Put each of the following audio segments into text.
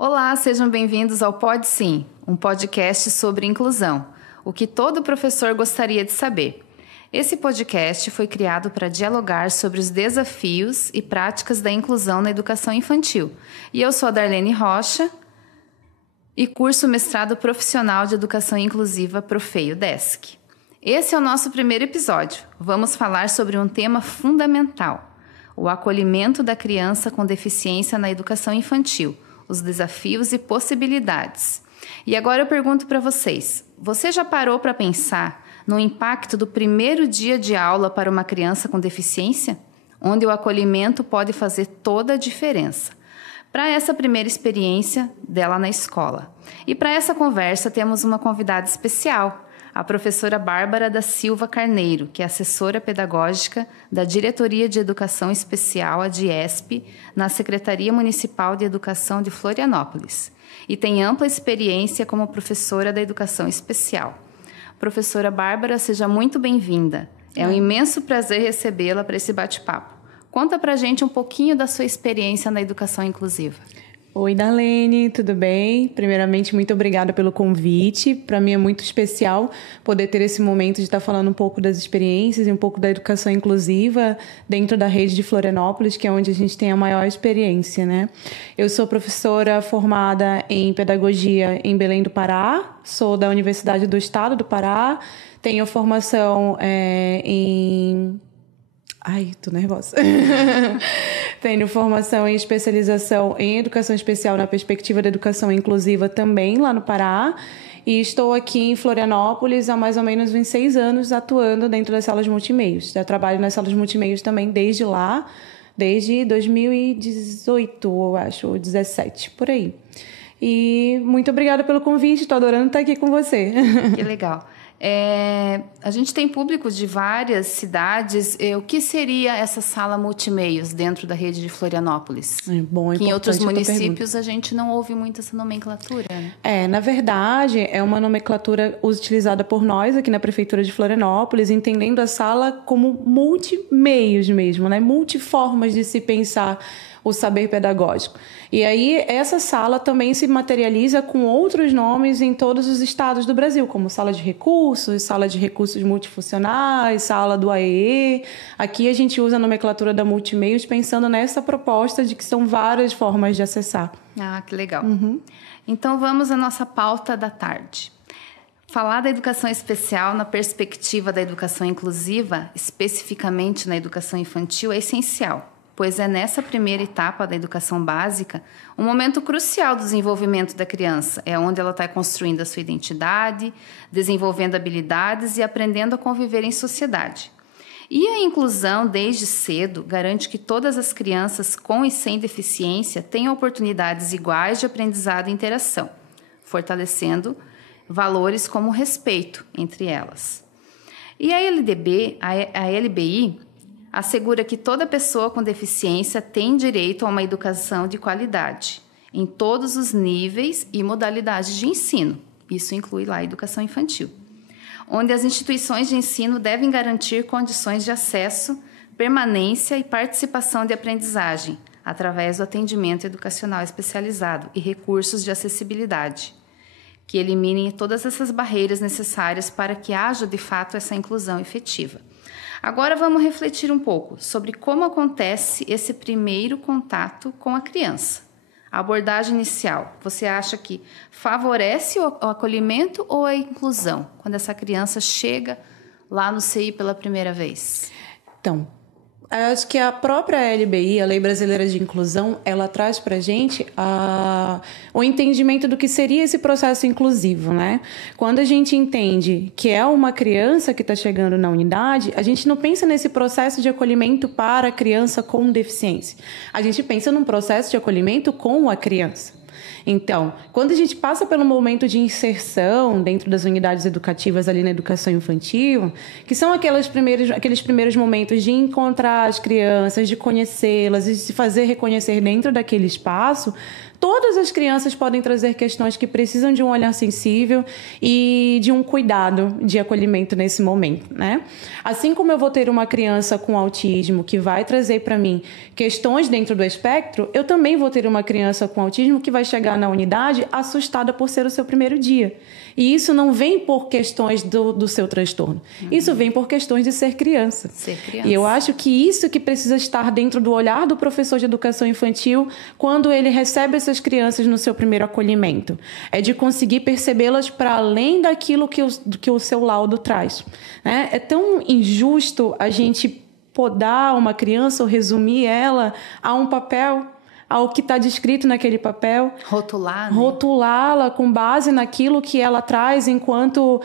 Olá, sejam bem-vindos ao Pode Sim, um podcast sobre inclusão, o que todo professor gostaria de saber. Esse podcast foi criado para dialogar sobre os desafios e práticas da inclusão na educação infantil. E eu sou a Darlene Rocha e curso mestrado profissional de educação inclusiva Profeio Desk. Esse é o nosso primeiro episódio. Vamos falar sobre um tema fundamental, o acolhimento da criança com deficiência na educação infantil, os desafios e possibilidades. E agora eu pergunto para vocês, você já parou para pensar no impacto do primeiro dia de aula para uma criança com deficiência? Onde o acolhimento pode fazer toda a diferença. Para essa primeira experiência dela na escola. E para essa conversa temos uma convidada especial, a professora Bárbara da Silva Carneiro, que é assessora pedagógica da Diretoria de Educação Especial, a DIESP, na Secretaria Municipal de Educação de Florianópolis, e tem ampla experiência como professora da Educação Especial. Professora Bárbara, seja muito bem-vinda. É um imenso prazer recebê-la para esse bate-papo. Conta pra gente um pouquinho da sua experiência na educação inclusiva. Oi, Darlene, tudo bem? Primeiramente, muito obrigada pelo convite. Para mim é muito especial poder ter esse momento de estar falando um pouco das experiências e um pouco da educação inclusiva dentro da rede de Florianópolis, que é onde a gente tem a maior experiência, né? Eu sou professora formada em pedagogia em Belém do Pará, sou da Universidade do Estado do Pará, tenho formação em... Ai, tô nervosa. Tenho formação em especialização em educação especial na perspectiva da educação inclusiva também lá no Pará. E estou aqui em Florianópolis há mais ou menos 26 anos atuando dentro das salas multimeios. Já trabalho nas salas multimeios também desde lá, desde 2018, eu acho, ou 17, por aí. E muito obrigada pelo convite, estou adorando estar aqui com você. Que legal. A gente tem público de várias cidades. O que seria essa sala multimeios dentro da rede de Florianópolis? Bom, que em outros municípios a gente não ouve muito essa nomenclatura, né? Na verdade, é uma nomenclatura utilizada por nós aqui na Prefeitura de Florianópolis, entendendo a sala como multimeios mesmo, né? Multiformas de se pensar o saber pedagógico. E aí, essa sala também se materializa com outros nomes em todos os estados do Brasil, como sala de recursos multifuncionais, sala do AEE. Aqui a gente usa a nomenclatura da multimeios pensando nessa proposta de que são várias formas de acessar. Ah, que legal. Então, vamos à nossa pauta da tarde. Falar da educação especial na perspectiva da educação inclusiva, especificamente na educação infantil, é essencial, pois é nessa primeira etapa da educação básica um momento crucial do desenvolvimento da criança. É onde ela está construindo a sua identidade, desenvolvendo habilidades e aprendendo a conviver em sociedade. E a inclusão, desde cedo, garante que todas as crianças com e sem deficiência tenham oportunidades iguais de aprendizado e interação, fortalecendo valores como o respeito entre elas. E a LBI, assegura que toda pessoa com deficiência tem direito a uma educação de qualidade, em todos os níveis e modalidades de ensino. Isso inclui lá a educação infantil, onde as instituições de ensino devem garantir condições de acesso, permanência e participação de aprendizagem, através do atendimento educacional especializado e recursos de acessibilidade, que eliminem todas essas barreiras necessárias para que haja, de fato, essa inclusão efetiva. Agora vamos refletir um pouco sobre como acontece esse primeiro contato com a criança. A abordagem inicial, você acha que favorece o acolhimento ou a inclusão, quando essa criança chega lá no CI pela primeira vez? Então, acho que a própria LBI, a Lei Brasileira de Inclusão, ela traz para a gente o entendimento do que seria esse processo inclusivo, né? Quando a gente entende que é uma criança que está chegando na unidade, a gente não pensa nesse processo de acolhimento para a criança com deficiência. A gente pensa num processo de acolhimento com a criança. Então, quando a gente passa pelo momento de inserção dentro das unidades educativas ali na educação infantil, que são aqueles primeiros momentos de encontrar as crianças, de conhecê-las e de se fazer reconhecer dentro daquele espaço, Todas as crianças podem trazer questões que precisam de um olhar sensível e de um cuidado de acolhimento nesse momento, né? Assim como eu vou ter uma criança com autismo que vai trazer para mim questões dentro do espectro, eu também vou ter uma criança com autismo que vai chegar na unidade assustada por ser o seu primeiro dia. E isso não vem por questões do seu transtorno. Isso vem por questões de ser criança. E eu acho que isso que precisa estar dentro do olhar do professor de educação infantil quando ele recebe essas crianças no seu primeiro acolhimento. É de conseguir percebê-las para além daquilo que o seu laudo traz. Né? É tão injusto a gente podar uma criança ou resumir ela a um papel, ao que está descrito naquele papel. Rotular, né? Rotulá-la com base naquilo que ela traz enquanto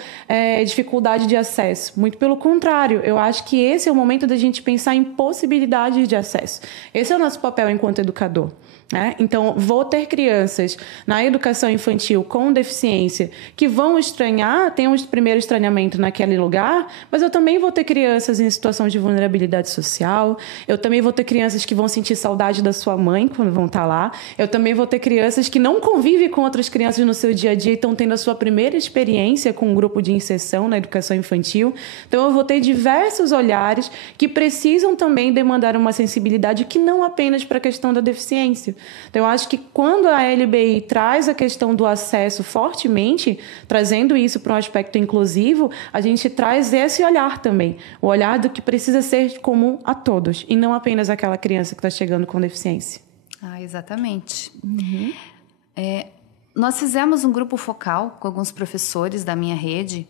dificuldade de acesso. Muito pelo contrário, eu acho que esse é o momento da gente pensar em possibilidades de acesso. Esse é o nosso papel enquanto educador. Né? Então, vou ter crianças na educação infantil com deficiência que vão estranhar, tem um primeiro estranhamento naquele lugar, mas eu também vou ter crianças em situação de vulnerabilidade social, eu também vou ter crianças que vão sentir saudade da sua mãe quando vão estar lá, eu também vou ter crianças que não convivem com outras crianças no seu dia a dia e estão tendo a sua primeira experiência com um grupo de inserção na educação infantil. Então, eu vou ter diversos olhares que precisam também demandar uma sensibilidade que não apenas para a questão da deficiência. Então, eu acho que quando a LBI traz a questão do acesso fortemente, trazendo isso para um aspecto inclusivo, a gente traz esse olhar também. O olhar do que precisa ser comum a todos, e não apenas aquela criança que está chegando com deficiência. Exatamente. Nós fizemos um grupo focal com alguns professores da minha rede,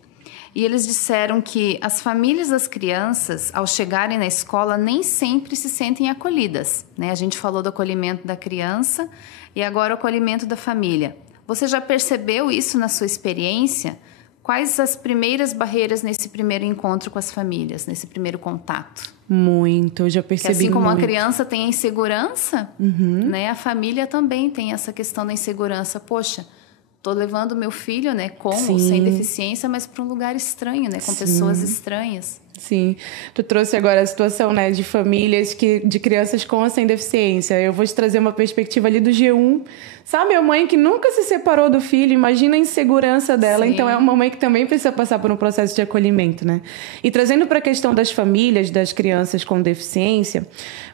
e eles disseram que as famílias das crianças, ao chegarem na escola, nem sempre se sentem acolhidas, né? A gente falou do acolhimento da criança e agora o acolhimento da família. Você já percebeu isso na sua experiência? Quais as primeiras barreiras nesse primeiro encontro com as famílias, nesse primeiro contato? Muito, eu já percebi que assim como muito. a criança tem a insegurança, né? A família também tem essa questão da insegurança. Poxa, estou levando meu filho, né, com ou sem deficiência, mas para um lugar estranho, né, com pessoas estranhas. Sim, tu trouxe agora a situação, né, de famílias de crianças com ou sem deficiência. Eu vou te trazer uma perspectiva ali do G1. Sabe, a mãe que nunca se separou do filho, imagina a insegurança dela. Sim. Então é uma mãe que também precisa passar por um processo de acolhimento, né? E trazendo para a questão das famílias, das crianças com deficiência,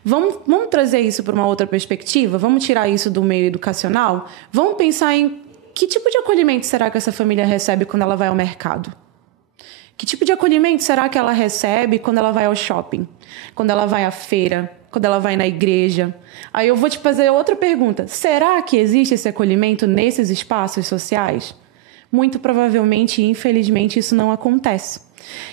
vamos trazer isso para uma outra perspectiva? Vamos tirar isso do meio educacional? Vamos pensar em que tipo de acolhimento será que essa família recebe quando ela vai ao mercado? Que tipo de acolhimento será que ela recebe quando ela vai ao shopping? Quando ela vai à feira? Quando ela vai na igreja? Aí eu vou te fazer outra pergunta. Será que existe esse acolhimento nesses espaços sociais? Muito provavelmente, infelizmente, isso não acontece.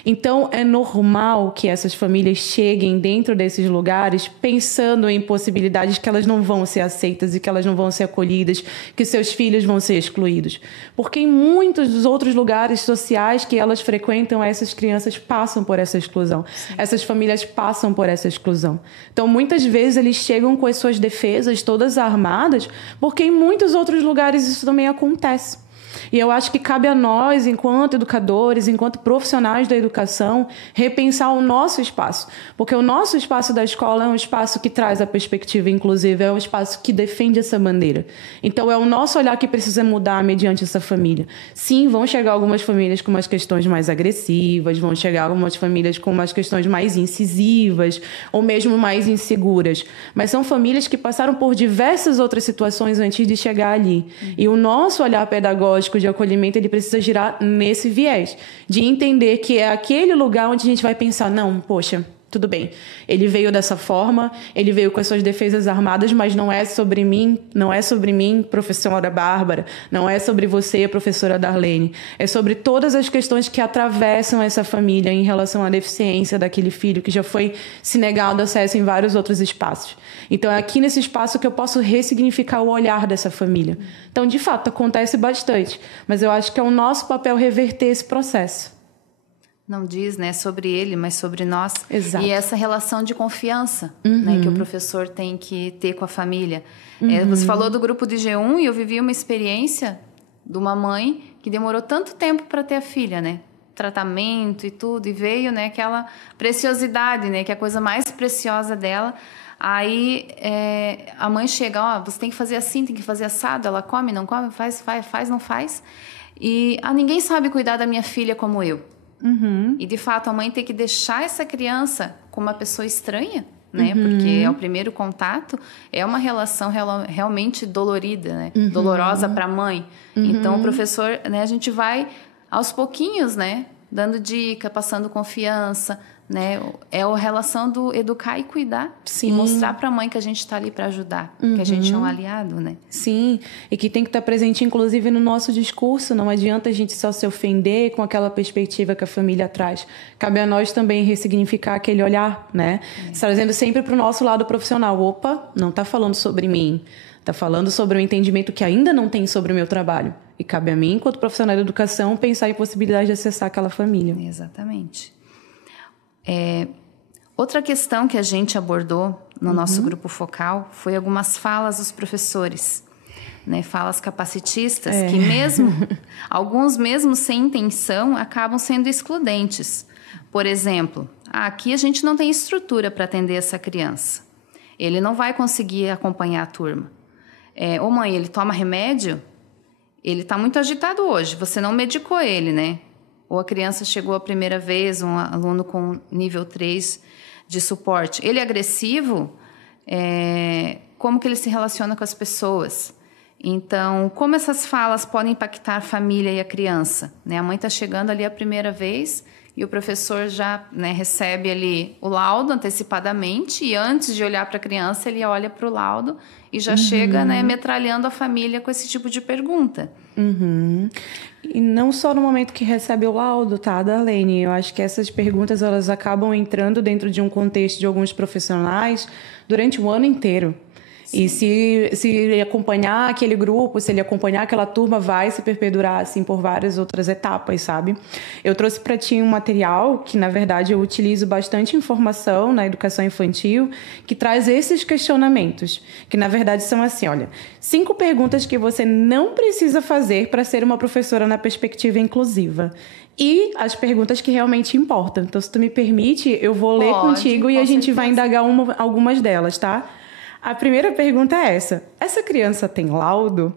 Então, é normal que essas famílias cheguem dentro desses lugares pensando em possibilidades que elas não vão ser aceitas e que elas não vão ser acolhidas, que seus filhos vão ser excluídos. Porque em muitos dos outros lugares sociais que elas frequentam, essas crianças passam por essa exclusão. Sim. Essas famílias passam por essa exclusão. Então, muitas vezes, eles chegam com as suas defesas todas armadas, porque em muitos outros lugares isso também acontece. E eu acho que cabe a nós, enquanto educadores, enquanto profissionais da educação, repensar o nosso espaço. Porque o nosso espaço da escola é um espaço que traz a perspectiva inclusiva, é um espaço que defende essa bandeira. Então, é o nosso olhar que precisa mudar mediante essa família. Sim, vão chegar algumas famílias com umas questões mais agressivas, vão chegar algumas famílias com umas questões mais incisivas, ou mesmo mais inseguras. Mas são famílias que passaram por diversas outras situações antes de chegar ali. E o nosso olhar pedagógico de acolhimento, ele precisa girar nesse viés, de entender que é aquele lugar onde a gente vai pensar, não, poxa, tudo bem, ele veio dessa forma, ele veio com as suas defesas armadas, mas não é sobre mim, professora Bárbara, não é sobre você, professora Darlene, é sobre todas as questões que atravessam essa família em relação à deficiência daquele filho que já foi se negado acesso em vários outros espaços. Então, é aqui nesse espaço que eu posso ressignificar o olhar dessa família. Então, de fato, acontece bastante, mas eu acho que é o nosso papel reverter esse processo. Não diz, né, sobre ele, mas sobre nós. Exato. E essa relação de confiança, né, que o professor tem que ter com a família. Você falou do grupo de G1 e eu vivi uma experiência de uma mãe que demorou tanto tempo para ter a filha, né? Tratamento e tudo, e veio, né, aquela preciosidade, né, que é a coisa mais preciosa dela. Aí a mãe chega, ó, você tem que fazer assim, tem que fazer assado, ela come, não come, faz, não faz. E ninguém sabe cuidar da minha filha como eu. E de fato a mãe tem que deixar essa criança com uma pessoa estranha, né? Porque é o primeiro contato, é uma relação realmente dolorida, né? Dolorosa para a mãe. Então o professor, né, a gente vai aos pouquinhos, né, dando dica, passando confiança, né? É a relação do educar e cuidar. Sim. E mostrar para a mãe que a gente está ali para ajudar, que a gente é um aliado, né? Sim, e que tem que estar presente inclusive no nosso discurso. Não adianta a gente só se ofender com aquela perspectiva que a família traz. Cabe a nós também ressignificar aquele olhar, né? Trazendo sempre para o nosso lado profissional. Opa, não está falando sobre mim, está falando sobre o entendimento que ainda não tem sobre o meu trabalho. E cabe a mim, enquanto profissional da educação, pensar em possibilidade de acessar aquela família. Exatamente. Outra questão que a gente abordou no nosso grupo focal foi algumas falas dos professores, né? Falas capacitistas que alguns mesmo sem intenção acabam sendo excludentes. Por exemplo, aqui a gente não tem estrutura para atender essa criança. Ele não vai conseguir acompanhar a turma. Ô mãe, ele toma remédio? Ele está muito agitado hoje, você não medicou ele, né? Ou a criança chegou a primeira vez, um aluno com nível 3 de suporte. Ele é agressivo? Como que ele se relaciona com as pessoas? Então, como essas falas podem impactar a família e a criança? Né? A mãe está chegando ali a primeira vez e o professor já, né, recebe ali o laudo antecipadamente e antes de olhar para a criança, ele olha para o laudo e já chega, né, metralhando a família com esse tipo de pergunta. E não só no momento que recebe o laudo, tá, Darlene? Eu acho que essas perguntas elas acabam entrando dentro de um contexto de alguns profissionais durante o ano inteiro. Sim. E se ele acompanhar aquele grupo, se ele acompanhar aquela turma, vai se perpetuar assim por várias outras etapas, sabe? Eu trouxe para ti um material que, na verdade, eu utilizo bastante informação na educação infantil, que traz esses questionamentos, que, na verdade, são assim, olha, 5 perguntas que você não precisa fazer para ser uma professora na perspectiva inclusiva. E as perguntas que realmente importam. Então, se tu me permite, eu vou ler contigo e a gente vai indagar algumas delas, tá? A primeira pergunta é essa. Essa criança tem laudo?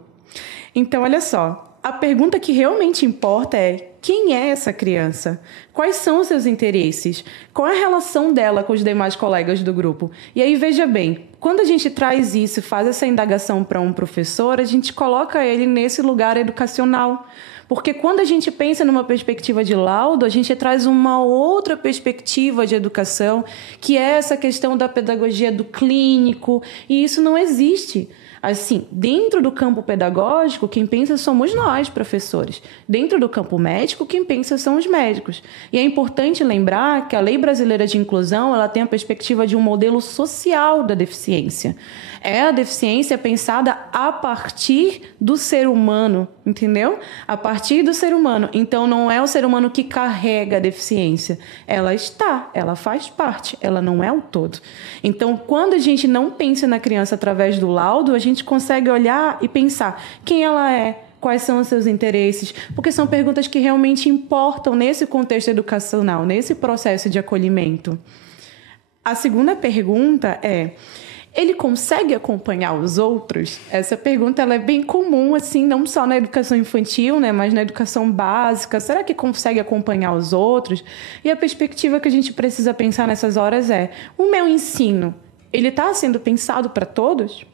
Então, olha só. A pergunta que realmente importa é: quem é essa criança? Quais são os seus interesses? Qual é a relação dela com os demais colegas do grupo? E aí, veja bem, quando a gente traz isso, faz essa indagação para um professor, a gente coloca ele nesse lugar educacional. Porque quando a gente pensa numa perspectiva de laudo, a gente traz uma outra perspectiva de educação, que é essa questão da pedagogia do clínico, e isso não existe. Assim, dentro do campo pedagógico, quem pensa somos nós, professores. Dentro do campo médico, quem pensa são os médicos. E é importante lembrar que a Lei Brasileira de Inclusão, ela tem a perspectiva de um modelo social da deficiência. É a deficiência pensada a partir do ser humano, entendeu? A partir do ser humano. Então, não é o ser humano que carrega a deficiência. Ela está, ela faz parte, ela não é o todo. Então, quando a gente não pensa na criança através do laudo, a gente consegue olhar e pensar quem ela é, quais são os seus interesses, porque são perguntas que realmente importam nesse contexto educacional, nesse processo de acolhimento. A segunda pergunta é: ele consegue acompanhar os outros? Essa pergunta ela é bem comum, assim, não só na educação infantil, né, mas na educação básica. Será que consegue acompanhar os outros? E a perspectiva que a gente precisa pensar nessas horas é: o meu ensino, ele está sendo pensado para todos?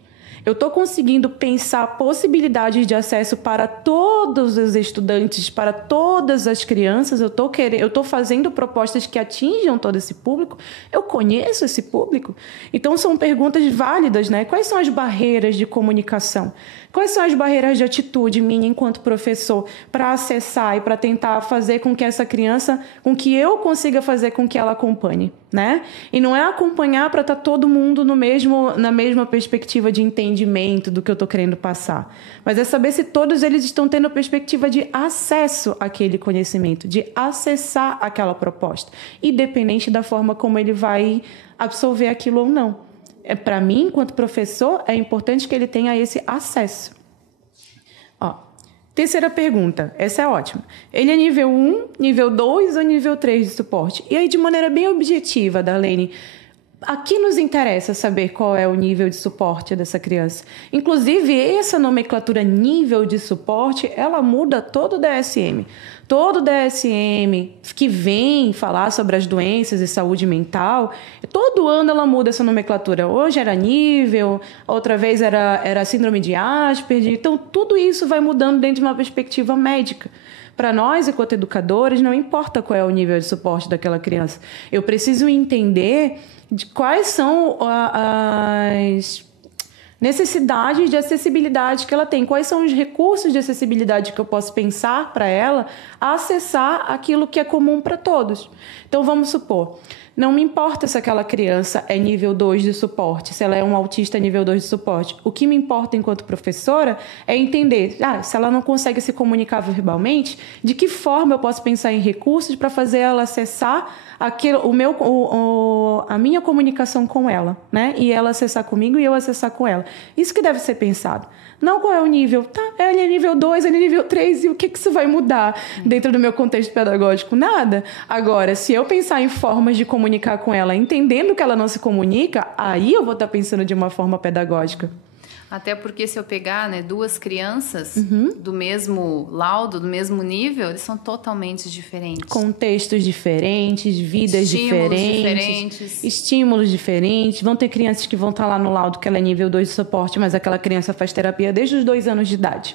Eu estou conseguindo pensar possibilidades de acesso para todos os estudantes, para todas as crianças? Eu estou fazendo propostas que atinjam todo esse público? Eu conheço esse público? Então, são perguntas válidas, né? Quais são as barreiras de comunicação? Quais são as barreiras de atitude minha enquanto professor para acessar e para tentar fazer com que essa criança, com que eu consiga fazer com que ela acompanhe, né? E não é acompanhar para estar todo mundo na mesma perspectiva de entendimento do que eu estou querendo passar, mas é saber se todos eles estão tendo a perspectiva de acesso àquele conhecimento, de acessar aquela proposta, independente da forma como ele vai absorver aquilo ou não. Para mim, enquanto professor, é importante que ele tenha esse acesso. Terceira pergunta, essa é ótima. Ele é nível 1, nível 2 ou nível 3 de suporte? E aí, de maneira bem objetiva, Darlene, aqui nos interessa saber qual é o nível de suporte dessa criança. Inclusive, essa nomenclatura nível de suporte, ela muda todo o DSM. Todo o DSM que vem falar sobre as doenças e saúde mental, todo ano ela muda essa nomenclatura. Hoje era nível, outra vez era síndrome de Asperger. Então, tudo isso vai mudando dentro de uma perspectiva médica. Para nós, enquanto educadores, não importa qual é o nível de suporte daquela criança. Eu preciso entender de quais são as necessidades de acessibilidade que ela tem, quais são os recursos de acessibilidade que eu posso pensar para ela acessar aquilo que é comum para todos. Então, vamos supor, não me importa se aquela criança é nível 2 de suporte, se ela é um autista nível 2 de suporte. O que me importa enquanto professora é entender, se ela não consegue se comunicar verbalmente, de que forma eu posso pensar em recursos para fazer ela acessar a minha comunicação com ela, né? E ela acessar comigo e eu acessar com ela. Isso que deve ser pensado. Não qual é o nível. Ele é nível 2, ele é nível 3, e o que isso vai mudar dentro do meu contexto pedagógico? Nada. Agora, se eu pensar em formas de comunicar com ela, entendendo que ela não se comunica, aí eu vou estar pensando de uma forma pedagógica. Até porque se eu pegar, né, duas crianças do mesmo laudo, do mesmo nível, eles são totalmente diferentes. Contextos diferentes, vidas diferentes, estímulos diferentes. Vão ter crianças que vão estar lá no laudo que ela é nível 2 de suporte, mas aquela criança faz terapia desde os 2 anos de idade.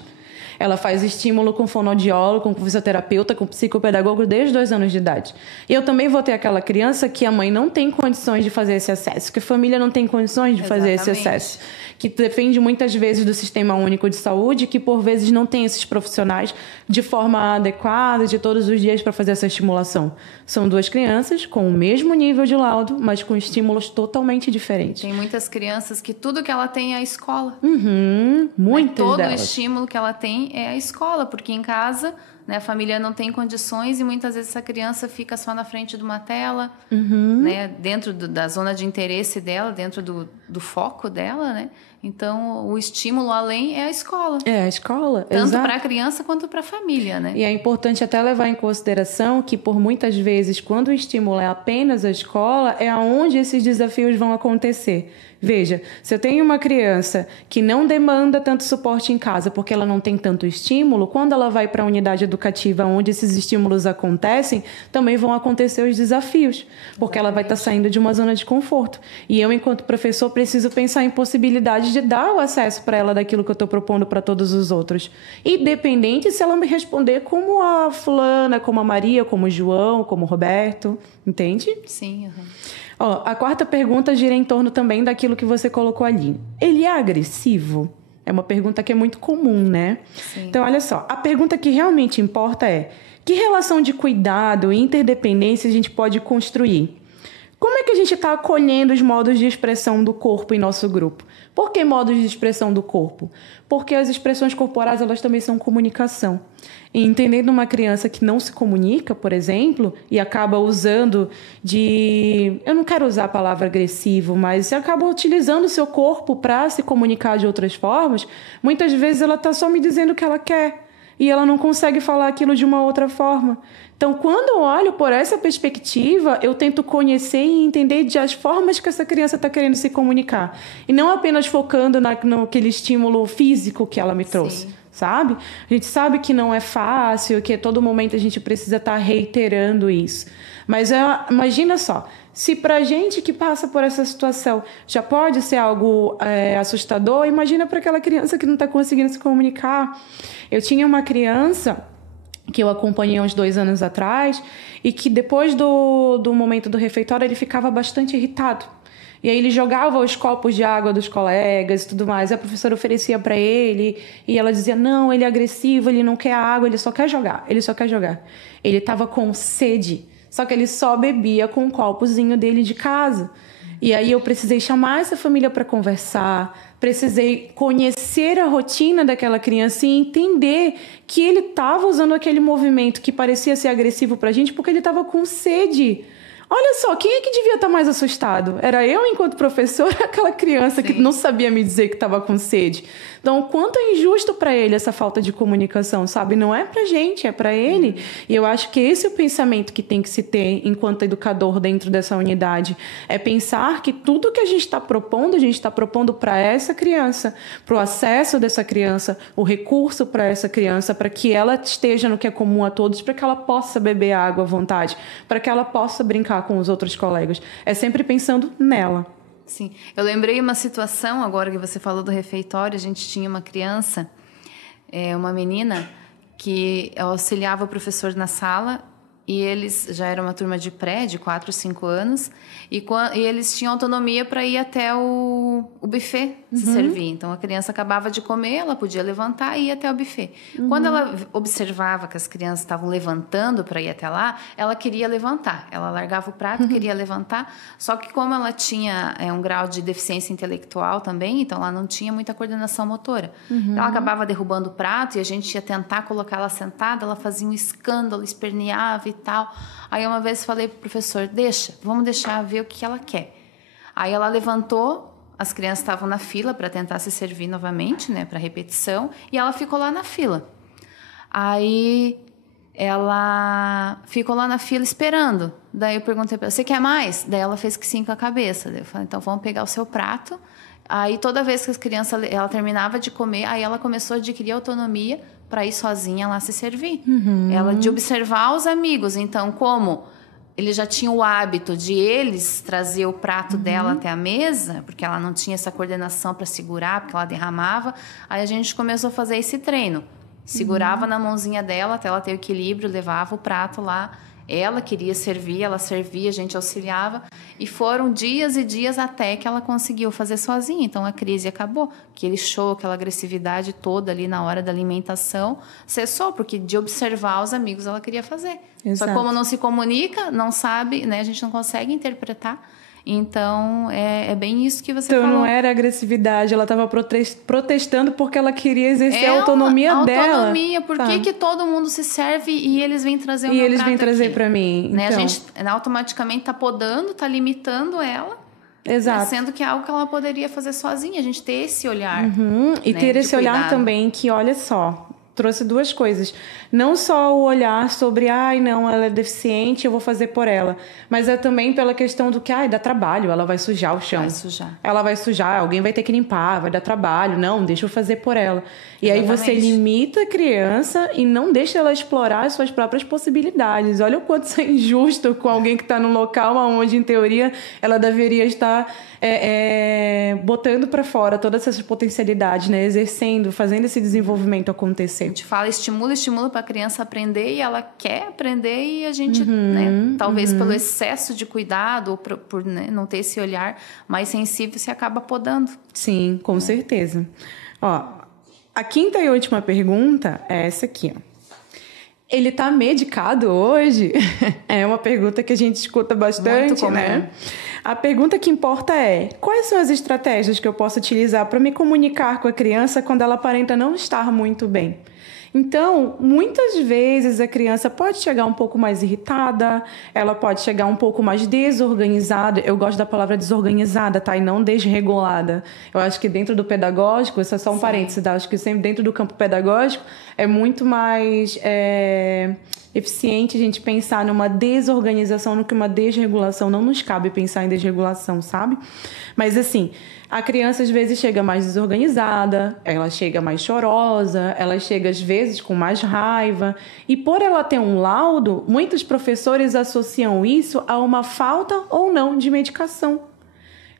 Ela faz estímulo com fonoaudiólogo, com fisioterapeuta, com psicopedagogo desde os 2 anos de idade. E eu também vou ter aquela criança que a mãe não tem condições de fazer esse acesso, que a família não tem condições de fazer esse acesso, que depende muitas vezes do Sistema Único de Saúde, que por vezes não tem esses profissionais de forma adequada, de todos os dias para fazer essa estimulação. São 2 crianças com o mesmo nível de laudo, mas com estímulos totalmente diferentes. Tem muitas crianças que tudo que ela tem é a escola. Muitas todo delas. o estímulo que ela tem é a escola, porque em casa, né, a família não tem condições e muitas vezes essa criança fica só na frente de uma tela, né, dentro da zona de interesse dela, dentro do foco dela, né? Então, o estímulo além é a escola. É a escola, tanto para a criança quanto para a família, né? E é importante até levar em consideração que, por muitas vezes, quando o estímulo é apenas a escola, é onde esses desafios vão acontecer. Veja, se eu tenho uma criança que não demanda tanto suporte em casa porque ela não tem tanto estímulo, quando ela vai para a unidade educativa onde esses estímulos acontecem, também vão acontecer os desafios, porque ela vai estar saindo de uma zona de conforto. E eu, enquanto professor, preciso pensar em possibilidades de dar o acesso para ela daquilo que eu estou propondo para todos os outros. Independente se ela me responder como a fulana, como a Maria, como o João, como o Roberto, entende? Sim, A 4ª pergunta gira em torno também daquilo que você colocou ali. Ele é agressivo? É uma pergunta que é muito comum, né? Sim. Então, olha só. A pergunta que realmente importa é: que relação de cuidado e interdependência a gente pode construir? Como é que a gente está acolhendo os modos de expressão do corpo em nosso grupo? Por que modos de expressão do corpo? Porque as expressões corporais, elas também são comunicação. E entendendo uma criança que não se comunica, por exemplo, e acaba usando eu não quero usar a palavra agressivo, mas acaba utilizando o seu corpo para se comunicar de outras formas, muitas vezes ela está só me dizendo o que ela quer. E ela não consegue falar aquilo de uma outra forma. Então, quando eu olho por essa perspectiva, eu tento conhecer e entender as formas que essa criança está querendo se comunicar. E não apenas focando naquele estímulo físico que ela me trouxe. Sim. Sabe? A gente sabe que não é fácil, que a todo momento a gente precisa estar reiterando isso. Mas imagina só, se pra gente que passa por essa situação já pode ser algo assustador, imagina para aquela criança que não está conseguindo se comunicar. Eu tinha uma criança que eu acompanhei há uns 2 anos atrás e que depois do momento do refeitório ele ficava bastante irritado. E aí ele jogava os copos de água dos colegas e tudo mais. E a professora oferecia para ele e ela dizia, não, ele é agressivo, ele não quer água, ele só quer jogar, Ele estava com sede, só que ele só bebia com o copozinho dele de casa. E aí eu precisei chamar essa família para conversar, precisei conhecer a rotina daquela criança e entender que ele estava usando aquele movimento que parecia ser agressivo para a gente porque ele estava com sede. Olha só, quem é que devia estar mais assustado? Era eu enquanto professora, aquela criança que não sabia me dizer que estava com sede. Então, o quanto é injusto para ele essa falta de comunicação, sabe? Não é pra gente, é para ele. E eu acho que esse é o pensamento que tem que se ter enquanto educador dentro dessa unidade. É pensar que tudo que a gente está propondo para essa criança, para o acesso dessa criança, o recurso para essa criança, para que ela esteja no que é comum a todos, para que ela possa beber água à vontade, para que ela possa brincar com os outros colegas. É sempre pensando nela. Sim, eu lembrei uma situação agora que você falou do refeitório. A gente tinha uma criança, uma menina, que auxiliava o professor na sala, e eles já eram uma turma de pré, de 4, 5 anos, e eles tinham autonomia para ir até o buffet se servir. Então, a criança acabava de comer, ela podia levantar e ir até o buffet. Quando ela observava que as crianças estavam levantando para ir até lá, ela queria levantar. Ela largava o prato, queria levantar, só que como ela tinha um grau de deficiência intelectual também, então ela não tinha muita coordenação motora. Ela acabava derrubando o prato e a gente ia tentar colocar ela sentada, ela fazia um escândalo, esperneava e tal. Aí uma vez falei pro professor, vamos deixar ver o que ela quer. Aí ela levantou, as crianças estavam na fila para tentar se servir novamente, né, para repetição, e ela ficou lá na fila. Aí ela ficou lá na fila esperando. Daí eu perguntei para ela, você quer mais? Daí ela fez que sim com a cabeça. Daí eu falei, então vamos pegar o seu prato. Aí toda vez que as crianças, ela terminava de comer, aí ela começou a adquirir autonomia para ir sozinha lá se servir. Ela de observar os amigos. Então, como ele já tinha o hábito de eles trazer o prato dela até a mesa, porque ela não tinha essa coordenação para segurar, porque ela derramava, aí a gente começou a fazer esse treino. Segurava na mãozinha dela até ela ter o equilíbrio, levava o prato lá. Ela queria servir, ela servia, a gente auxiliava. E foram dias e dias até que ela conseguiu fazer sozinha. Então, a crise acabou. Aquele show, aquela agressividade toda ali na hora da alimentação cessou, porque de observar os amigos ela queria fazer. Exato. Só que como não se comunica, não sabe, né? A gente não consegue interpretar. Então, é bem isso que você falou. Então, não era agressividade, ela estava protestando porque ela queria exercer a autonomia dela. Autonomia, por que todo mundo se serve e eles vêm trazer o meu prato aqui? E eles vêm trazer para mim. Né? Então. A gente automaticamente está podando, está limitando ela. Exato. Sendo que é algo que ela poderia fazer sozinha, a gente ter esse olhar. E ter esse olhar também que, olha só, trouxe duas coisas. Não só o olhar sobre, não, ela é deficiente, eu vou fazer por ela. Mas é também pela questão do que, dá trabalho, ela vai sujar o chão. Vai sujar. Ela vai sujar, alguém vai ter que limpar, vai dar trabalho. Não, deixa eu fazer por ela. E Exatamente. Aí você limita a criança e não deixa ela explorar as suas próprias possibilidades. Olha o quanto isso é injusto com alguém que está num local onde, em teoria, ela deveria estar botando para fora todas essas potencialidades, né? Exercendo, fazendo esse desenvolvimento acontecer. A gente fala estimula para a criança aprender, e ela quer aprender, e a gente, né, talvez pelo excesso de cuidado ou por né, não ter esse olhar mais sensível, se acaba podando. Sim, com certeza. Ó, a quinta e última pergunta é essa aqui, ó. Ele está medicado hoje? É uma pergunta que a gente escuta bastante, muito comum, né? A pergunta que importa é: quais são as estratégias que eu posso utilizar para me comunicar com a criança quando ela aparenta não estar muito bem? Então, muitas vezes a criança pode chegar um pouco mais irritada, ela pode chegar um pouco mais desorganizada. Eu gosto da palavra desorganizada, tá? E não desregulada. Eu acho que dentro do pedagógico, isso é só um parênteses, tá? Acho que sempre dentro do campo pedagógico é muito mais eficiente a gente pensar numa desorganização do que uma desregulação. Não nos cabe pensar em desregulação, sabe? Mas assim, a criança às vezes chega mais desorganizada, ela chega mais chorosa, ela chega às vezes com mais raiva. E por ela ter um laudo, muitos professores associam isso a uma falta ou não de medicação.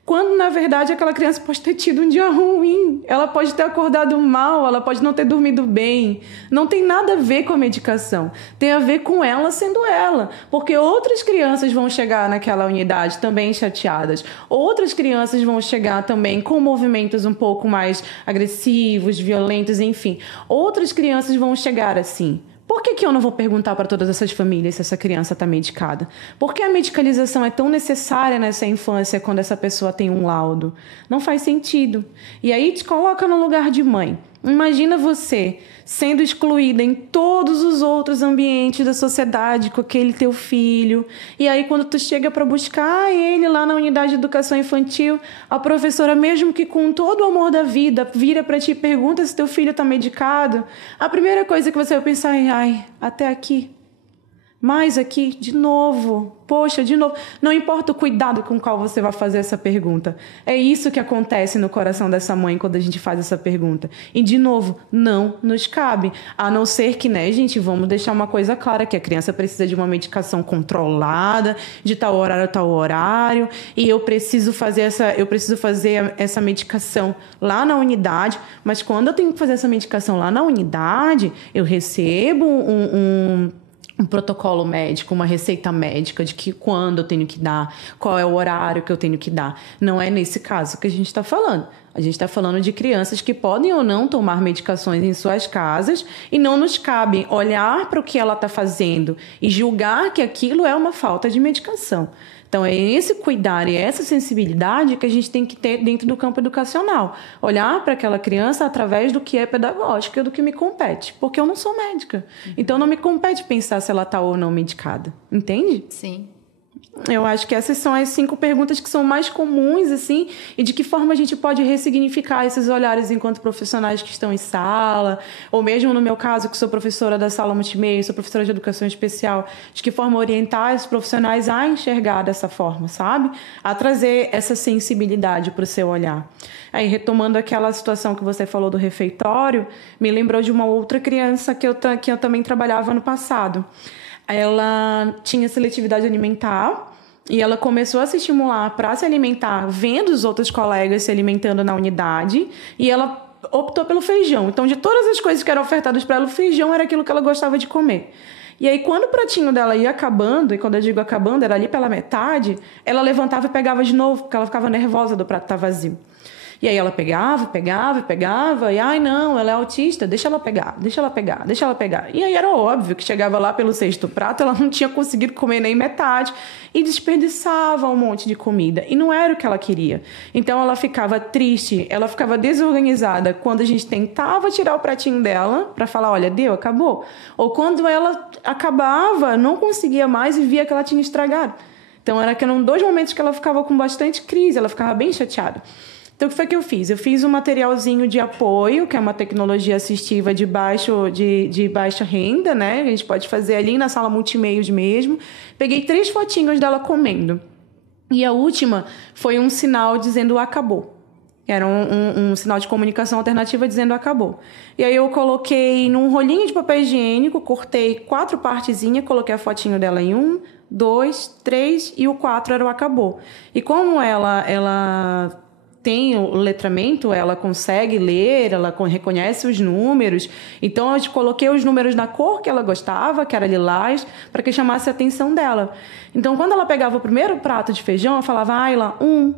Quando, na verdade, aquela criança pode ter tido um dia ruim, ela pode ter acordado mal, ela pode não ter dormido bem. Não tem nada a ver com a medicação, tem a ver com ela sendo ela. Porque outras crianças vão chegar naquela unidade também chateadas, outras crianças vão chegar também com movimentos um pouco mais agressivos, violentos, enfim. Outras crianças vão chegar assim. Por que eu não vou perguntar para todas essas famílias se essa criança está medicada? Por que a medicalização é tão necessária nessa infância quando essa pessoa tem um laudo? Não faz sentido. E aí te coloca no lugar de mãe. Imagina você sendo excluída em todos os outros ambientes da sociedade com aquele teu filho. E aí, quando tu chega para buscar ele lá na unidade de educação infantil, a professora, mesmo que com todo o amor da vida, vira para ti e pergunta se teu filho está medicado. A primeira coisa que você vai pensar é, ai, até aqui. Mais aqui, de novo. Poxa, de novo. Não importa o cuidado com o qual você vai fazer essa pergunta. É isso que acontece no coração dessa mãe quando a gente faz essa pergunta. E, de novo, não nos cabe. A não ser que, né, gente, vamos deixar uma coisa clara, que a criança precisa de uma medicação controlada, de tal horário a tal horário, e eu preciso fazer essa medicação lá na unidade, mas quando eu tenho que fazer essa medicação lá na unidade, eu recebo um protocolo médico, uma receita médica de que quando eu tenho que dar, qual é o horário que eu tenho que dar. Não é nesse caso que a gente está falando. A gente está falando de crianças que podem ou não tomar medicações em suas casas e não nos cabe olhar para o que ela está fazendo e julgar que aquilo é uma falta de medicação. Então, é esse cuidar e essa sensibilidade que a gente tem que ter dentro do campo educacional. Olhar para aquela criança através do que é pedagógico e do que me compete. Porque eu não sou médica. Então, não me compete pensar se ela está ou não medicada. Entende? Sim. Eu acho que essas são as 5 perguntas que são mais comuns, assim, e de que forma a gente pode ressignificar esses olhares enquanto profissionais que estão em sala, ou mesmo no meu caso, que sou professora da sala multimeia, sou professora de educação especial, de que forma orientar esses profissionais a enxergar dessa forma, sabe? A trazer essa sensibilidade para o seu olhar. Aí, retomando aquela situação que você falou do refeitório, me lembrou de uma outra criança que eu também trabalhava no passado. Ela tinha seletividade alimentar e ela começou a se estimular para se alimentar vendo os outros colegas se alimentando na unidade, e ela optou pelo feijão. Então, de todas as coisas que eram ofertadas para ela, o feijão era aquilo que ela gostava de comer. E aí, quando o pratinho dela ia acabando, e quando eu digo acabando, era ali pela metade, ela levantava e pegava de novo, porque ela ficava nervosa do prato estar vazio. E aí ela pegava, e ai não, ela é autista, deixa ela pegar. E aí era óbvio que chegava lá pelo 6º prato, ela não tinha conseguido comer nem metade e desperdiçava um monte de comida. E não era o que ela queria. Então ela ficava triste, ela ficava desorganizada quando a gente tentava tirar o pratinho dela para falar, olha, deu, acabou. Ou quando ela acabava, não conseguia mais e via que ela tinha estragado. Então eram 2 momentos que ela ficava com bastante crise, ela ficava bem chateada. Então, o que foi que eu fiz? Eu fiz um materialzinho de apoio, que é uma tecnologia assistiva de baixa renda, né? A gente pode fazer ali na sala multimeios mesmo. Peguei 3 fotinhos dela comendo. E a última foi um sinal dizendo acabou. Era um sinal de comunicação alternativa dizendo acabou. E aí eu coloquei num rolinho de papel higiênico, cortei 4 partezinhas, coloquei a fotinho dela em 1, 2, 3 e o 4 era o acabou. E como ela tem o letramento, ela consegue ler, ela reconhece os números. Então, eu coloquei os números na cor que ela gostava, que era lilás, para que chamasse a atenção dela. Então, quando ela pegava o primeiro prato de feijão, ela falava, Ayla, 1.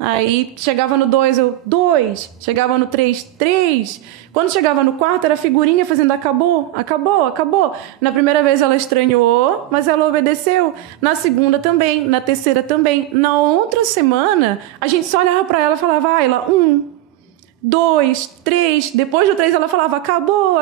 Aí, chegava no 2, eu, 2. Chegava no 3, 3. Quando chegava no 4, era figurinha fazendo acabou. Na primeira vez ela estranhou, mas ela obedeceu. Na segunda também, na terceira também. Na outra semana, a gente só olhava para ela e falava, Ayla, 1, 2, 3. Depois do 3 ela falava, acabou.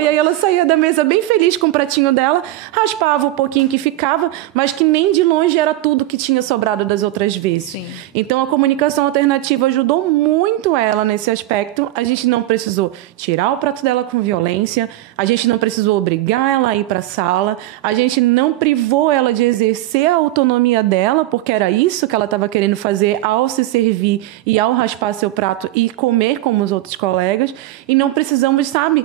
E aí ela saía da mesa bem feliz com o pratinho dela, raspava o pouquinho que ficava, mas que nem de longe era tudo que tinha sobrado das outras vezes. Sim. Então a comunicação alternativa ajudou muito ela nesse aspecto. A gente não precisou tirar o prato dela com violência, a gente não precisou obrigar ela a ir para a sala, a gente não privou ela de exercer a autonomia dela, porque era isso que ela estava querendo fazer ao se servir e ao raspar seu prato e comer como os outros colegas, e não precisamos, sabe,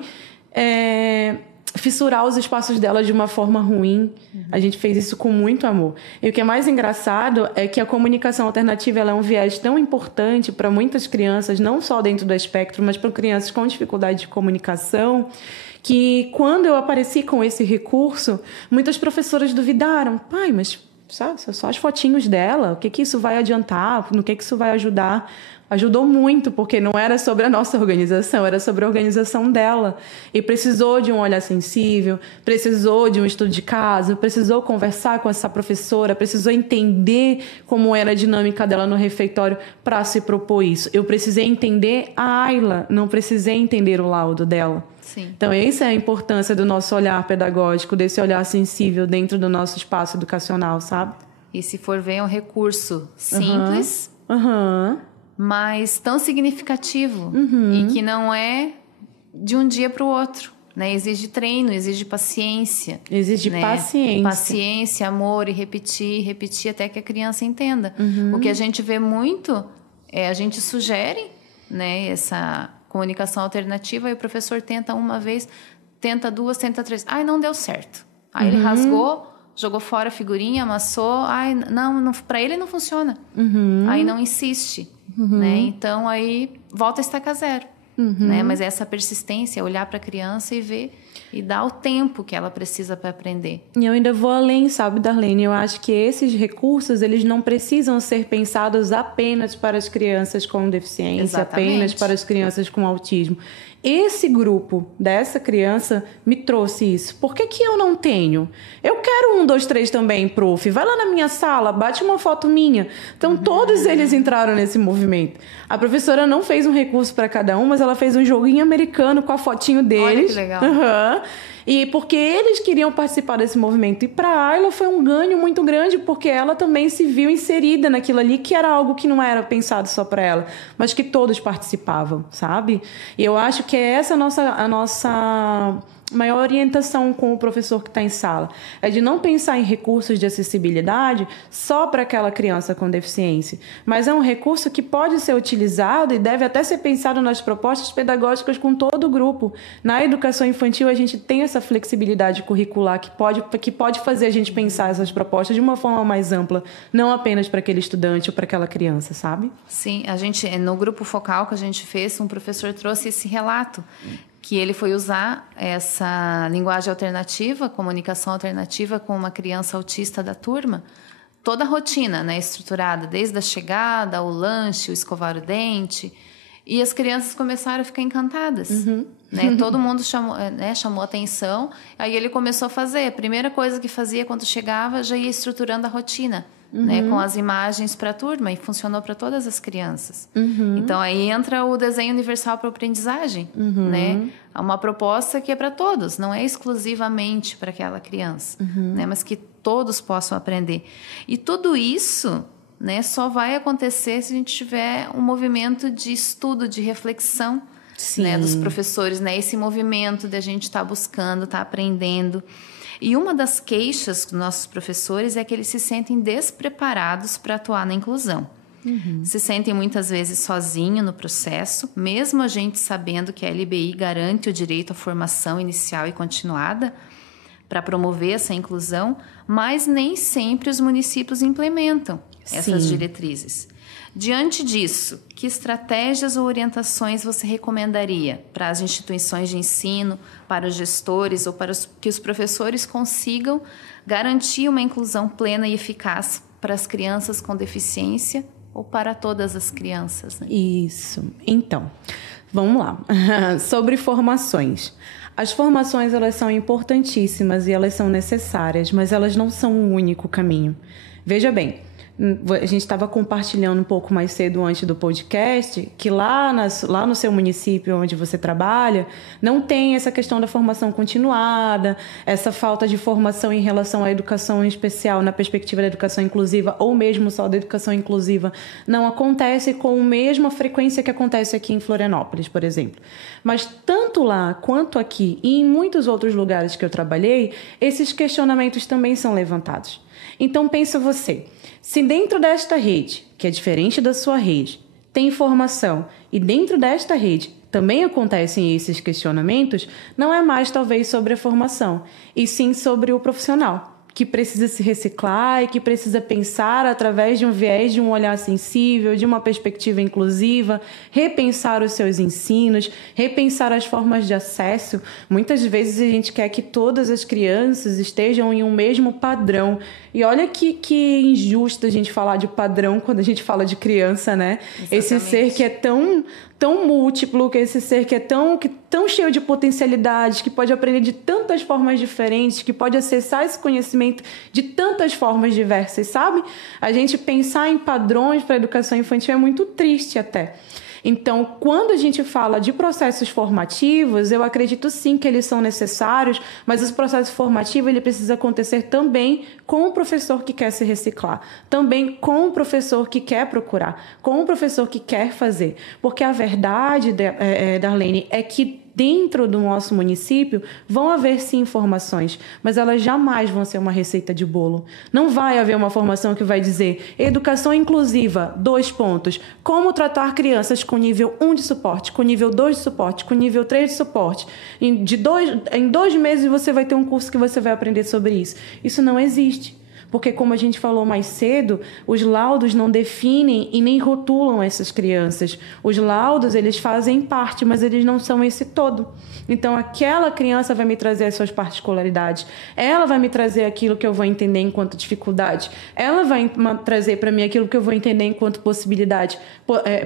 fissurar os espaços dela de uma forma ruim. A gente fez isso com muito amor. E o que é mais engraçado é que a comunicação alternativa ela é um viés tão importante para muitas crianças, não só dentro do espectro, mas para crianças com dificuldade de comunicação, que quando eu apareci com esse recurso, muitas professoras duvidaram. Pai, mas sabe, só as fotinhos dela, o que isso vai adiantar, no que isso vai ajudar? Ajudou muito, porque não era sobre a nossa organização, era sobre a organização dela. E precisou de um olhar sensível, precisou de um estudo de caso, precisou conversar com essa professora, precisou entender como era a dinâmica dela no refeitório para se propor isso. Eu precisei entender a Ayla, não precisei entender o laudo dela. Sim. Então, essa é a importância do nosso olhar pedagógico, desse olhar sensível dentro do nosso espaço educacional, sabe? E se for ver, é um recurso simples, mas tão significativo e que não é de um dia para o outro, né? Exige treino, exige paciência. Exige paciência. Paciência, amor e repetir até que a criança entenda. O que a gente vê muito é a gente sugere, né, essa comunicação alternativa e o professor tenta uma vez, tenta duas, tenta três. Ai, não deu certo. Aí ele rasgou, jogou fora a figurinha, amassou. Ai, não para ele não funciona. Aí não insiste. Né? Então, aí volta a estaca zero. Né? Mas essa persistência, olhar para a criança e ver e dar o tempo que ela precisa para aprender. E eu ainda vou além, sabe, Darlene? Eu acho que esses recursos, eles não precisam ser pensados apenas para as crianças com deficiência, Exatamente. apenas para as crianças com autismo. Esse grupo dessa criança me trouxe isso. Por que eu não tenho? Eu quero 1, 2, 3 também, prof. Vai lá na minha sala, bate uma foto minha. Então, todos eles entraram nesse movimento. A professora não fez um recurso para cada um, mas ela fez um joguinho americano com a fotinho deles. Olha que legal. E porque eles queriam participar desse movimento. E para a Ayla foi um ganho muito grande, porque ela também se viu inserida naquilo ali, que era algo que não era pensado só para ela, mas que todos participavam, sabe? E eu acho que é essa a nossa maior orientação com o professor que está em sala. É de não pensar em recursos de acessibilidade só para aquela criança com deficiência, mas é um recurso que pode ser utilizado e deve até ser pensado nas propostas pedagógicas com todo o grupo. Na educação infantil, a gente tem essa flexibilidade curricular que pode fazer a gente pensar essas propostas de uma forma mais ampla, não apenas para aquele estudante ou para aquela criança, sabe? Sim, no grupo focal que a gente fez, um professor trouxe esse relato que ele foi usar essa linguagem alternativa, comunicação alternativa com uma criança autista da turma, toda a rotina, né, estruturada, desde a chegada, o lanche, o escovar o dente, e as crianças começaram a ficar encantadas. Né? Todo mundo chamou atenção, aí ele começou a fazer. A primeira coisa que fazia quando chegava, já ia estruturando a rotina. Né, com as imagens para a turma, e funcionou para todas as crianças. Então, aí entra o desenho universal para a aprendizagem. Né? É uma proposta que é para todos, não é exclusivamente para aquela criança, né, mas que todos possam aprender. E tudo isso, né, só vai acontecer se a gente tiver um movimento de estudo, de reflexão, né, dos professores, né, esse movimento de a gente estar buscando, estar aprendendo. E uma das queixas dos nossos professores é que eles se sentem despreparados para atuar na inclusão. Se sentem muitas vezes sozinhos no processo, mesmo a gente sabendo que a LBI garante o direito à formação inicial e continuada para promover essa inclusão, mas nem sempre os municípios implementam essas diretrizes. Diante disso, que estratégias ou orientações você recomendaria para as instituições de ensino, para os gestores ou para que os professores consigam garantir uma inclusão plena e eficaz para as crianças com deficiência ou para todas as crianças? Né? Isso. Então, vamos lá. Sobre formações. As formações, elas são importantíssimas e elas são necessárias, mas elas não são o único caminho. Veja bem, a gente estava compartilhando um pouco mais cedo antes do podcast que lá no seu município onde você trabalha não tem essa questão da formação continuada, essa falta de formação em relação à educação especial na perspectiva da educação inclusiva ou mesmo só da educação inclusiva não acontece com a mesma frequência que acontece aqui em Florianópolis, por exemplo. Mas tanto lá quanto aqui e em muitos outros lugares que eu trabalhei, esses questionamentos também são levantados. Então pensa você, se dentro desta rede, que é diferente da sua rede, tem formação e dentro desta rede também acontecem esses questionamentos, não é mais talvez sobre a formação, e sim sobre o profissional. que precisa se reciclar e que precisa pensar através de um viés, de um olhar sensível, de uma perspectiva inclusiva, repensar os seus ensinos, repensar as formas de acesso. Muitas vezes a gente quer que todas as crianças estejam em um mesmo padrão. E olha que injusto a gente falar de padrão quando a gente fala de criança, né? Exatamente. Esse ser que é tão múltiplo, que esse ser que é tão cheio de potencialidades, que pode aprender de tantas formas diferentes, que pode acessar esse conhecimento de tantas formas diversas, sabe? A gente pensar em padrões para a educação infantil é muito triste até. Então, quando a gente fala de processos formativos, eu acredito sim que eles são necessários, mas esse processo formativo ele precisa acontecer também com o professor que quer se reciclar, também com o professor que quer procurar, com o professor que quer fazer. Porque a verdade, Darlene, é que dentro do nosso município vão haver sim informações, mas elas jamais vão ser uma receita de bolo. Não vai haver uma formação que vai dizer educação inclusiva, 2 pontos, como tratar crianças com nível 1 de suporte, com nível 2 de suporte, com nível 3 de suporte. Em 2 meses você vai ter um curso que você vai aprender sobre isso. Isso não existe. Porque, como a gente falou mais cedo, os laudos não definem e nem rotulam essas crianças. Os laudos, eles fazem parte, mas eles não são esse todo. Então, aquela criança vai me trazer as suas particularidades. Ela vai me trazer aquilo que eu vou entender enquanto dificuldade. Ela vai trazer para mim aquilo que eu vou entender enquanto possibilidade,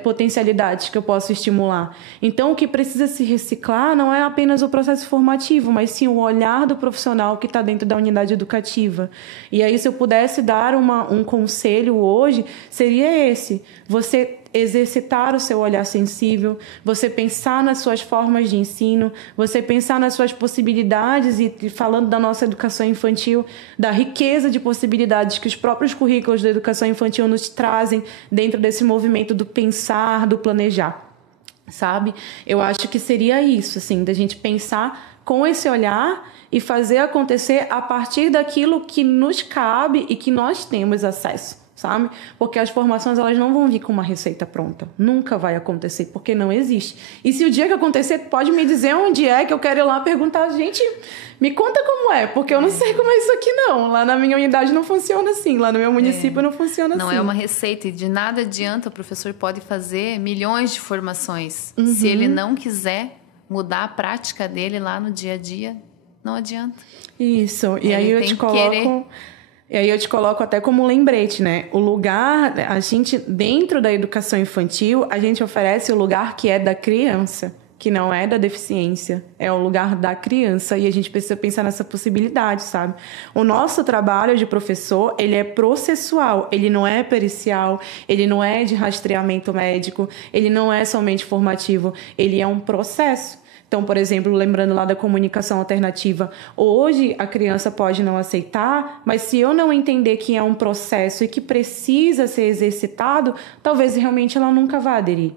potencialidades que eu posso estimular. Então, o que precisa se reciclar não é apenas o processo formativo, mas sim o olhar do profissional que está dentro da unidade educativa. E aí, se eu pudesse dar um conselho hoje, seria esse: você exercitar o seu olhar sensível, você pensar nas suas formas de ensino, você pensar nas suas possibilidades, e falando da nossa educação infantil, da riqueza de possibilidades que os próprios currículos da educação infantil nos trazem dentro desse movimento do pensar, do planejar, sabe? Eu acho que seria isso, assim, da gente pensar com esse olhar e fazer acontecer a partir daquilo que nos cabe e que nós temos acesso, sabe? Porque as formações, elas não vão vir com uma receita pronta. Nunca vai acontecer, porque não existe. E se o dia que acontecer, pode me dizer onde é que eu quero ir lá perguntar, gente, me conta como é, porque eu não sei como é isso aqui não. Lá na minha unidade não funciona assim, lá no meu município não funciona assim. Não é uma receita e de nada adianta, o professor pode fazer milhões de formações. Se ele não quiser mudar a prática dele lá no dia a dia, não adianta. Isso. E aí eu te coloco... E aí eu te coloco até como lembrete, né? O lugar, a gente, dentro da educação infantil, a gente oferece o lugar que é da criança, que não é da deficiência, é o lugar da criança, e a gente precisa pensar nessa possibilidade, sabe? O nosso trabalho de professor, ele é processual, ele não é pericial, ele não é de rastreamento médico, ele não é somente formativo, ele é um processo. Então, por exemplo, lembrando lá da comunicação alternativa, hoje a criança pode não aceitar, mas se eu não entender que é um processo e que precisa ser exercitado, talvez realmente ela nunca vá aderir.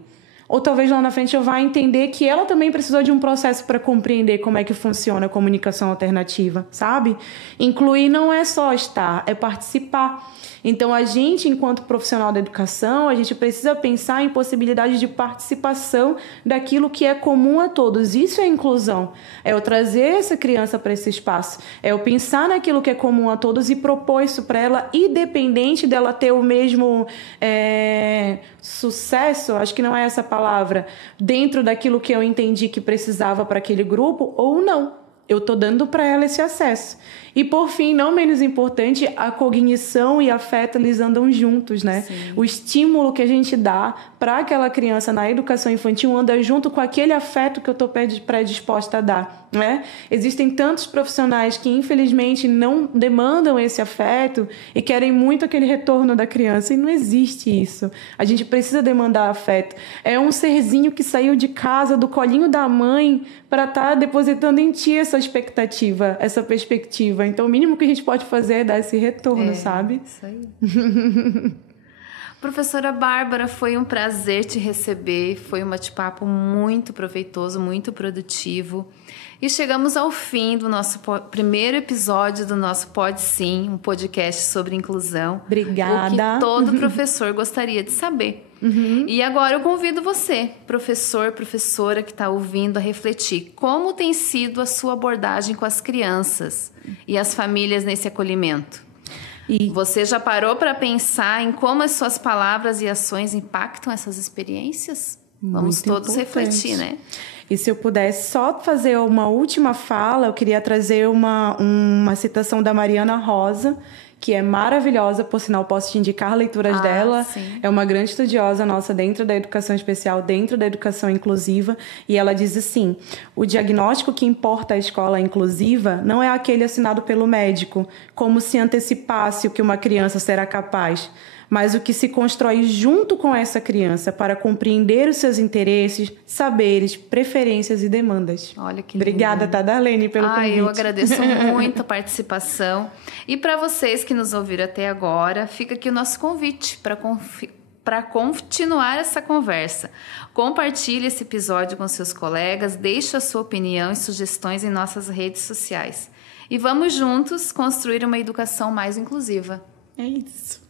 Ou talvez lá na frente eu vá entender que ela também precisou de um processo para compreender como é que funciona a comunicação alternativa, sabe? Incluir não é só estar, é participar. Então, a gente, enquanto profissional da educação, a gente precisa pensar em possibilidades de participação daquilo que é comum a todos. Isso é inclusão. É eu trazer essa criança para esse espaço. É eu pensar naquilo que é comum a todos e propor isso para ela, independente dela ter o mesmo sucesso, acho que não é essa palavra, dentro daquilo que eu entendi que precisava para aquele grupo ou não. Eu estou dando para ela esse acesso. E, por fim, não menos importante, a cognição e afeto, eles andam juntos, né? Sim. O estímulo que a gente dá para aquela criança na educação infantil anda junto com aquele afeto que eu estou predisposta a dar, né? Existem tantos profissionais que, infelizmente, não demandam esse afeto e querem muito aquele retorno da criança. E não existe isso. A gente precisa demandar afeto. É um serzinho que saiu de casa, do colinho da mãe, para estar depositando em ti essa expectativa, essa perspectiva. Então, o mínimo que a gente pode fazer é dar esse retorno, sabe? Isso aí. Professora Bárbara, foi um prazer te receber, foi um bate-papo muito proveitoso, muito produtivo. E chegamos ao fim do nosso primeiro episódio do nosso Pode Sim, um podcast sobre inclusão. Obrigada. O que todo professor gostaria de saber. E agora eu convido você, professor, professora que está ouvindo, a refletir como tem sido a sua abordagem com as crianças e as famílias nesse acolhimento. Você já parou para pensar em como as suas palavras e ações impactam essas experiências? Vamos todos refletir, né? E se eu pudesse só fazer uma última fala, eu queria trazer uma citação da Mariana Rosa, que é maravilhosa, por sinal, posso te indicar leituras dela. Sim. É uma grande estudiosa nossa dentro da educação especial, dentro da educação inclusiva. E ela diz assim: o diagnóstico que importa à escola inclusiva não é aquele assinado pelo médico, como se antecipasse o que uma criança será capaz, mas o que se constrói junto com essa criança para compreender os seus interesses, saberes, preferências e demandas. Olha que lindo. Obrigada, tá, Darlene, pelo convite. Eu agradeço muito a participação. E para vocês que nos ouviram até agora, fica aqui o nosso convite para continuar essa conversa. Compartilhe esse episódio com seus colegas, deixe a sua opinião e sugestões em nossas redes sociais. E vamos juntos construir uma educação mais inclusiva. É isso.